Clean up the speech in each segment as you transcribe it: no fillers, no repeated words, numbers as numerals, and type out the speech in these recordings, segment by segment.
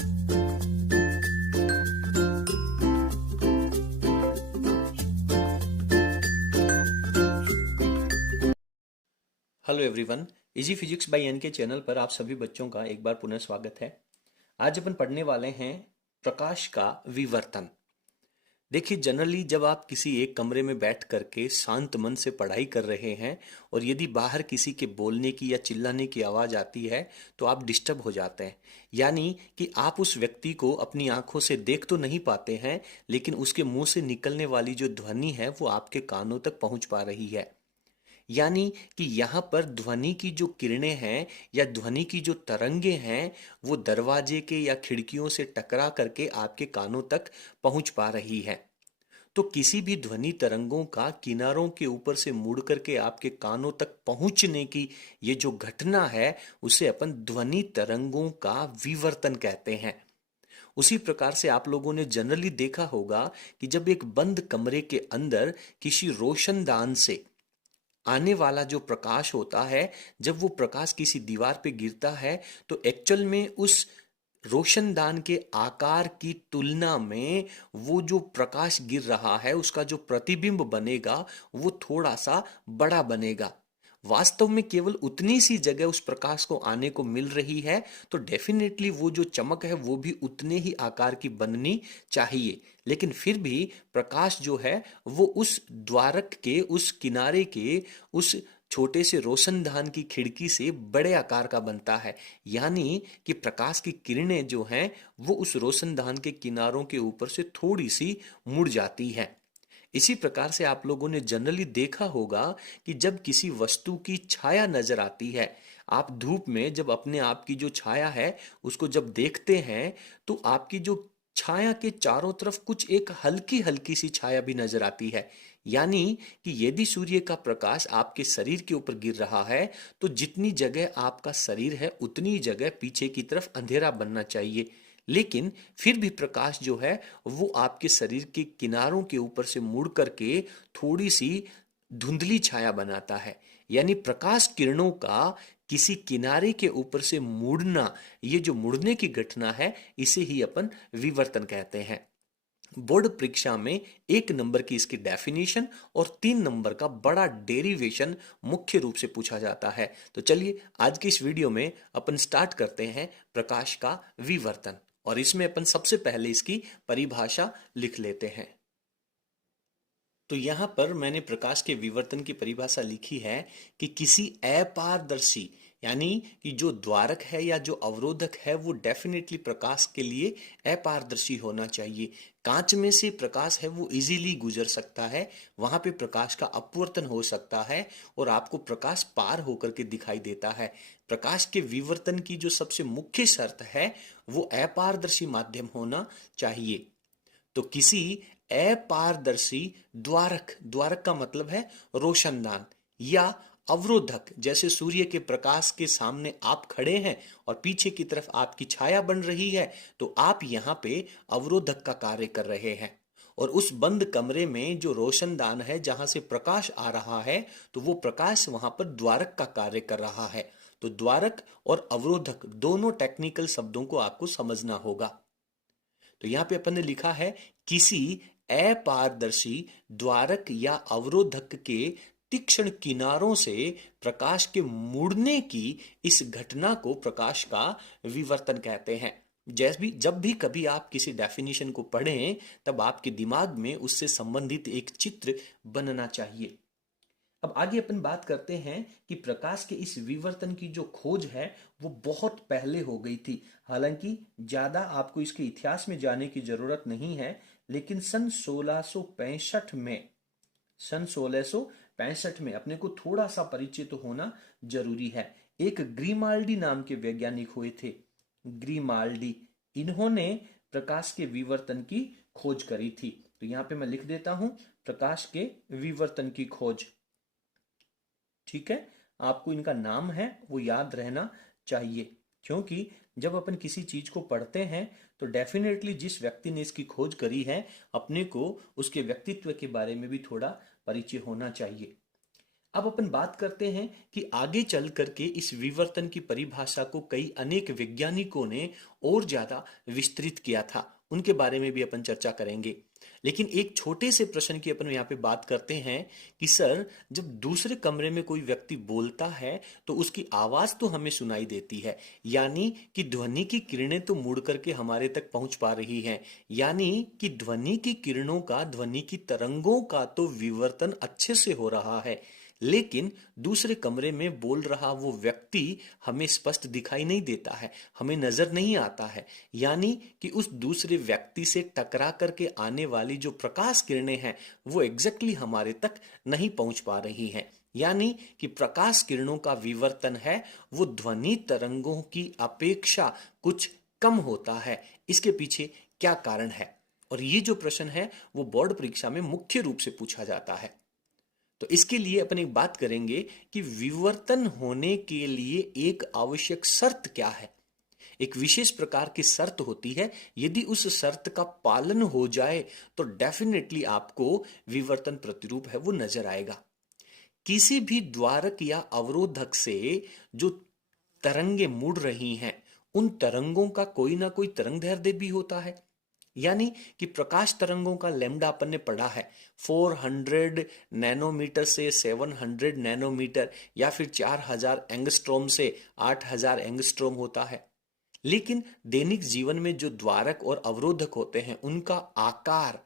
Hello everyone, easy physics by N K channel पर आप सभी बच्चों का एक बार पुनः स्वागत है। आज अपन पढ़ने वाले हैं प्रकाश का विवर्तन। देखिए, जनरली जब आप किसी एक कमरे में बैठ करके शांत मन से पढ़ाई कर रहे हैं और यदि बाहर किसी के बोलने की या चिल्लाने की आवाज़ आती है तो आप डिस्टर्ब हो जाते हैं। यानी कि आप उस व्यक्ति को अपनी आंखों से देख तो नहीं पाते हैं, लेकिन उसके मुंह से निकलने वाली जो ध्वनि है वो आपके कानों तक पहुंच पा रही है। यानी कि यहाँ पर ध्वनि की जो किरणें हैं या ध्वनि की जो तरंगे हैं वो दरवाजे के या खिड़कियों से टकरा करके आपके कानों तक पहुंच पा रही है। तो किसी भी ध्वनि तरंगों का किनारों के ऊपर से मुड़ करके आपके कानों तक पहुंचने की ये जो घटना है उसे अपन ध्वनि तरंगों का विवर्तन कहते हैं। उसी प्रकार से आप लोगों ने जनरली देखा होगा कि जब एक बंद कमरे के अंदर किसी रोशनदान से आने वाला जो प्रकाश होता है, जब वो प्रकाश किसी दीवार पे गिरता है तो एक्चुअल में उस रोशनदान के आकार की तुलना में वो जो प्रकाश गिर रहा है उसका जो प्रतिबिंब बनेगा वो थोड़ा सा बड़ा बनेगा। वास्तव में केवल उतनी सी जगह उस प्रकाश को आने को मिल रही है, तो डेफिनेटली वो जो चमक है वो भी उतने ही आकार की बननी चाहिए। लेकिन फिर भी प्रकाश जो है वो उस द्वारक के उस किनारे के उस छोटे से रोशनदान की खिड़की से बड़े आकार का बनता है। यानी कि प्रकाश की किरणें जो हैं वो उस रोशनदान के किनारों के ऊपर से थोड़ी सी मुड़ जाती हैं। इसी प्रकार से आप लोगों ने जनरली देखा होगा कि जब किसी वस्तु की छाया नजर आती है, आप धूप में जब अपने आप की जो छाया है उसको जब देखते हैं तो आपकी जो छाया के चारों तरफ कुछ एक हल्की हल्की सी छाया भी नजर आती है। यानी कि यदि सूर्य का प्रकाश आपके शरीर के ऊपर गिर रहा है तो जितनी जगह आपका शरीर है उतनी जगह पीछे की तरफ अंधेरा बनना चाहिए। लेकिन फिर भी प्रकाश जो है वो आपके शरीर के किनारों के ऊपर से मुड़ करके थोड़ी सी धुंधली छाया बनाता है। यानी प्रकाश किरणों का किसी किनारे के ऊपर से मुड़ना, ये जो मुड़ने की घटना है इसे ही अपन विवर्तन कहते हैं। बोर्ड परीक्षा में 1 नंबर की इसकी डेफिनेशन और 3 नंबर का बड़ा डेरिवेशन मुख्य रूप से पूछा जाता है। तो चलिए आज की इस वीडियो में अपन स्टार्ट करते हैं प्रकाश का विवर्तन, और इसमें अपन सबसे पहले इसकी परिभाषा लिख लेते हैं। तो यहां पर मैंने प्रकाश के विवर्तन की परिभाषा लिखी है कि किसी अपारदर्शी, यानी कि जो द्वारक है या जो अवरोधक है वो डेफिनेटली प्रकाश के लिए अपारदर्शी होना चाहिए। कांच में से प्रकाश है वो इजीली गुजर सकता है, वहां पे प्रकाश का अपवर्तन हो सकता है और आपको प्रकाश पार होकर के दिखाई देता है। प्रकाश के विवर्तन की जो सबसे मुख्य शर्त है वो अपारदर्शी माध्यम होना चाहिए। तो किसी अपारदर्शी द्वारक, द्वारक का मतलब है रोशनदान, या अवरोधक, जैसे सूर्य के प्रकाश के सामने आप खड़े हैं और पीछे की तरफ आपकी छाया बन रही है, तो आप यहाँ पे अवरोधक का कार्य कर रहे हैं। और उस बंद कमरे में जो रोशनदान है जहां से प्रकाश आ रहा है तो वो प्रकाश वहां पर द्वारक का कार्य कर रहा है। तो द्वारक और अवरोधक दोनों टेक्निकल शब्दों को आपको समझना होगा। तो यहां पे अपन ने लिखा है किसी अपारदर्शी द्वारक या अवरोधक के तीक्ष्ण किनारों से प्रकाश के मुड़ने की इस घटना को प्रकाश का विवर्तन कहते हैं। जब भी कभी आप किसी डेफिनेशन को पढ़ें तब आपके दिमाग में उससे संबंधित एक चित्र बनना चाहिए। अब आगे अपन बात करते हैं कि प्रकाश के इस विवर्तन की जो खोज है वो बहुत पहले हो गई थी। हालांकि ज्यादा आपको इसके इतिहास में जाने की जरूरत नहीं है, लेकिन सन 1665 में अपने को थोड़ा सा परिचित तो होना जरूरी है। एक ग्रीमाल्डी नाम के वैज्ञानिक हुए थे, ग्रीमाल्डी। इन्होंने प्रकाश के विवर्तन की खोज करी थी। तो यहां पे मैं लिख देता हूं प्रकाश के विवर्तन की खोज। ठीक है, आपको इनका नाम है वो याद रहना चाहिए, क्योंकि जब अपन किसी चीज को पढ़ते हैं तो डेफिनेटली जिस व्यक्ति ने इसकी खोज करी है अपने को उसके व्यक्तित्व के बारे में भी थोड़ा परिचय होना चाहिए। अब अपन बात करते हैं कि आगे चल करके इस विवर्तन की परिभाषा को कई अनेक वैज्ञानिकों ने और ज्यादा विस्तृत किया था, उनके बारे में भी अपन चर्चा करेंगे। लेकिन एक छोटे से प्रश्न की अपन यहाँ पे बात करते हैं कि सर, जब दूसरे कमरे में कोई व्यक्ति बोलता है तो उसकी आवाज तो हमें सुनाई देती है, यानी कि ध्वनि की किरणें तो मुड़ करके हमारे तक पहुंच पा रही हैं, यानी कि ध्वनि की किरणों का, ध्वनि की तरंगों का तो विवर्तन अच्छे से हो रहा है। लेकिन दूसरे कमरे में बोल रहा वो व्यक्ति हमें स्पष्ट दिखाई नहीं देता है, हमें नजर नहीं आता है, यानी कि उस दूसरे व्यक्ति से टकरा करके आने वाली जो प्रकाश किरणें हैं वो एग्जैक्टली हमारे तक नहीं पहुंच पा रही हैं। यानी कि प्रकाश किरणों का विवर्तन है वो ध्वनि तरंगों की अपेक्षा कुछ कम होता है। इसके पीछे क्या कारण है? और ये जो प्रश्न है वो बोर्ड परीक्षा में मुख्य रूप से पूछा जाता है। तो इसके लिए अपन एक बात करेंगे कि विवर्तन होने के लिए एक आवश्यक शर्त क्या है। एक विशेष प्रकार की शर्त होती है, यदि उस शर्त का पालन हो जाए तो डेफिनेटली आपको विवर्तन प्रतिरूप है वो नजर आएगा। किसी भी द्वारक या अवरोधक से जो तरंगे मुड़ रही हैं, उन तरंगों का कोई ना कोई तरंग दैर्ध्य भी होता है। यानी कि प्रकाश तरंगों का लैम्डा अपन ने पढ़ा है 400 नैनोमीटर से 700 नैनोमीटर, या फिर 4000 एंगस्ट्रोम से 8000 एंगस्ट्रोम होता है। लेकिन दैनिक जीवन में जो द्वारक और अवरोधक होते हैं उनका आकार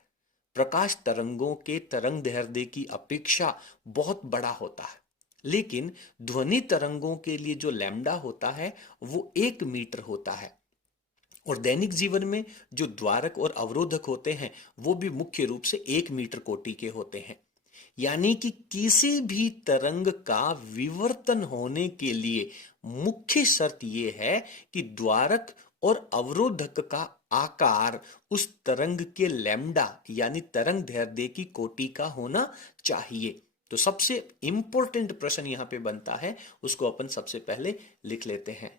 प्रकाश तरंगों के तरंग दैर्ध्य की अपेक्षा बहुत बड़ा होता है। लेकिन ध्वनि तरंगों के लिए जो लैम्डा होता है वो 1 मीटर होता है। और दैनिक जीवन में जो द्वारक और अवरोधक होते हैं वो भी मुख्य रूप से 1 मीटर कोटि के होते हैं। यानी कि किसी भी तरंग का विवर्तन होने के लिए मुख्य शर्त यह है कि द्वारक और अवरोधक का आकार उस तरंग के लैम्डा यानी तरंग दैर्ध्य की कोटि का होना चाहिए। तो सबसे इंपॉर्टेंट प्रश्न यहां पे बनता है, उसको अपन सबसे पहले लिख लेते हैं।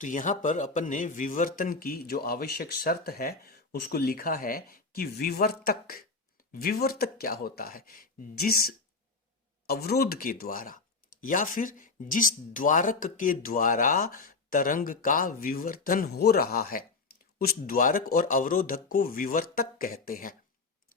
तो यहां पर अपन ने विवर्तन की जो आवश्यक शर्त है उसको लिखा है कि विवर्तक, विवर्तक क्या होता है? जिस अवरोध के द्वारा या फिर जिस द्वारक के द्वारा तरंग का विवर्तन हो रहा है, उस द्वारक और अवरोधक को विवर्तक कहते हैं।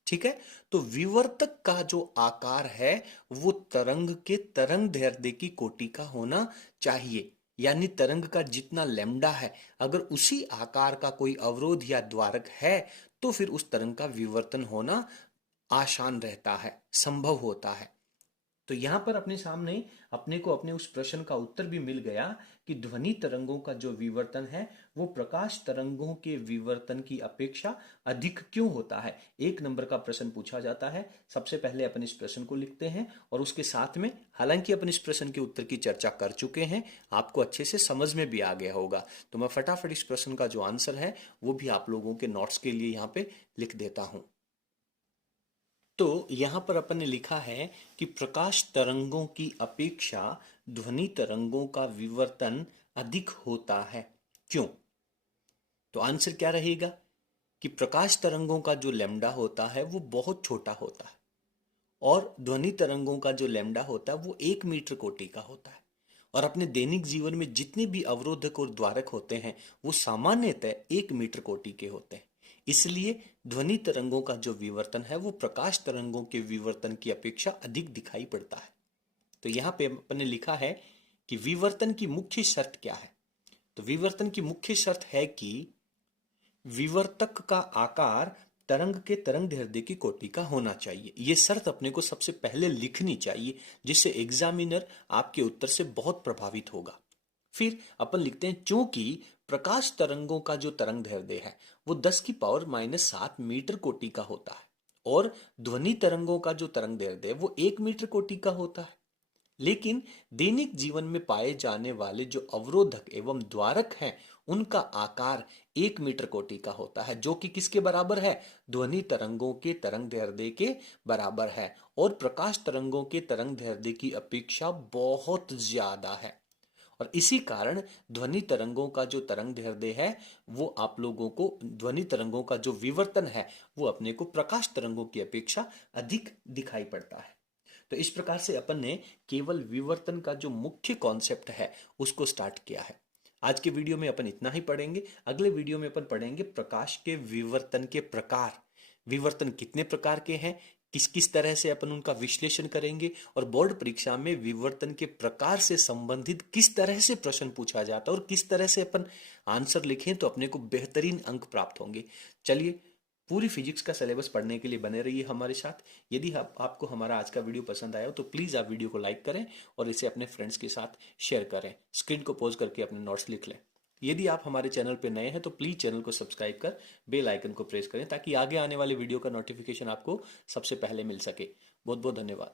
ठीक है, तो विवर्तक का जो आकार है वो तरंग के तरंग दैर्ध्य की कोटि का होना चाहिए। यानी तरंग का जितना लैम्डा है, अगर उसी आकार का कोई अवरोध या द्वारक है तो फिर उस तरंग का विवर्तन होना आसान रहता है, संभव होता है। तो यहां पर अपने सामने अपने को अपने उस प्रश्न का उत्तर भी मिल गया कि ध्वनि तरंगों का जो विवर्तन है वो प्रकाश तरंगों के विवर्तन की अपेक्षा अधिक क्यों होता है। 1 नंबर का प्रश्न पूछा जाता है। सबसे पहले अपन इस प्रश्न को लिखते हैं और उसके साथ में, हालांकि अपन इस प्रश्न के उत्तर की चर्चा कर चुके हैं, आपको अच्छे से समझ में भी आ गया होगा, तो मैं फटाफट इस प्रश्न का जो आंसर है वो भी आप लोगों के नोट्स के लिए यहाँ पे लिख देता हूं। तो यहां पर अपन ने लिखा है कि प्रकाश तरंगों की अपेक्षा ध्वनि तरंगों का विवर्तन अधिक होता है। क्यों? तो आंसर क्या रहेगा कि प्रकाश तरंगों का जो लैम्डा होता है वो बहुत छोटा होता है और ध्वनि तरंगों का जो लैम्डा होता है वो 1 मीटर कोटि का होता है। और अपने दैनिक जीवन में जितने भी अवरोधक और द्वारक होते हैं वो सामान्यतः 1 मीटर कोटि के होते हैं। इसलिए ध्वनि तरंगों का जो विवर्तन है वो प्रकाश तरंगों के विवर्तन की अपेक्षा अधिक दिखाई पड़ता है। तो यहाँ पे अपन ने लिखा है कि विवर्तन की मुख्य शर्त क्या है। तो विवर्तन की मुख्य शर्त है कि विवर्तक का आकार तरंग के तरंग दैर्ध्य की कोटि का होना चाहिए। यह शर्त अपने को सबसे पहले लिखनी चाहिए, जिससे एग्जामिनर आपके उत्तर से बहुत प्रभावित होगा। फिर अपन लिखते हैं चूंकि प्रकाश तरंगों का जो तरंग दैर्ध्य है वो 10⁻⁷ मीटर कोटि का होता है और ध्वनि तरंगों का जो तरंग दैर्ध्य है वो 1 मीटर कोटि का होता है। लेकिन दैनिक जीवन में पाए जाने वाले जो अवरोधक एवं द्वारक हैं उनका आकार 1 मीटर कोटि का होता है, जो कि किसके बराबर है? ध्वनि तरंगों के तरंग दैर्ध्य के बराबर है और प्रकाश तरंगों के तरंग दैर्ध्य की अपेक्षा बहुत ज्यादा है। और इसी कारण ध्वनि तरंगों का जो तरंग दैर्ध्य है वो आप लोगों को, ध्वनि तरंगों का जो विवर्तन है वो अपने को प्रकाश तरंगों की अपेक्षा अधिक दिखाई पड़ता है। तो इस प्रकार से अपन ने केवल विवर्तन का जो मुख्य कॉन्सेप्ट है उसको स्टार्ट किया है। आज के वीडियो में अपन इतना ही पढ़ेंगे। अगले वीडियो में अपन पढ़ेंगे प्रकाश के विवर्तन के प्रकार, विवर्तन कितने प्रकार के हैं, किस किस तरह से अपन उनका विश्लेषण करेंगे, और बोर्ड परीक्षा में विवर्तन के प्रकार से संबंधित किस तरह से प्रश्न पूछा जाता है और किस तरह से अपन आंसर लिखें तो अपने को बेहतरीन अंक प्राप्त होंगे। चलिए, पूरी फिजिक्स का सिलेबस पढ़ने के लिए बने रहिए हमारे साथ। यदि आपको हमारा आज का वीडियो पसंद आया हो तो प्लीज़ आप वीडियो को लाइक करें और इसे अपने फ्रेंड्स के साथ शेयर करें। स्क्रीन को पॉज करके अपने नोट्स लिख लें। यदि आप हमारे चैनल पर नए हैं तो प्लीज़ चैनल को सब्सक्राइब कर बेल आइकन को प्रेस करें ताकि आगे आने वाले वीडियो का नोटिफिकेशन आपको सबसे पहले मिल सके। बहुत बहुत धन्यवाद।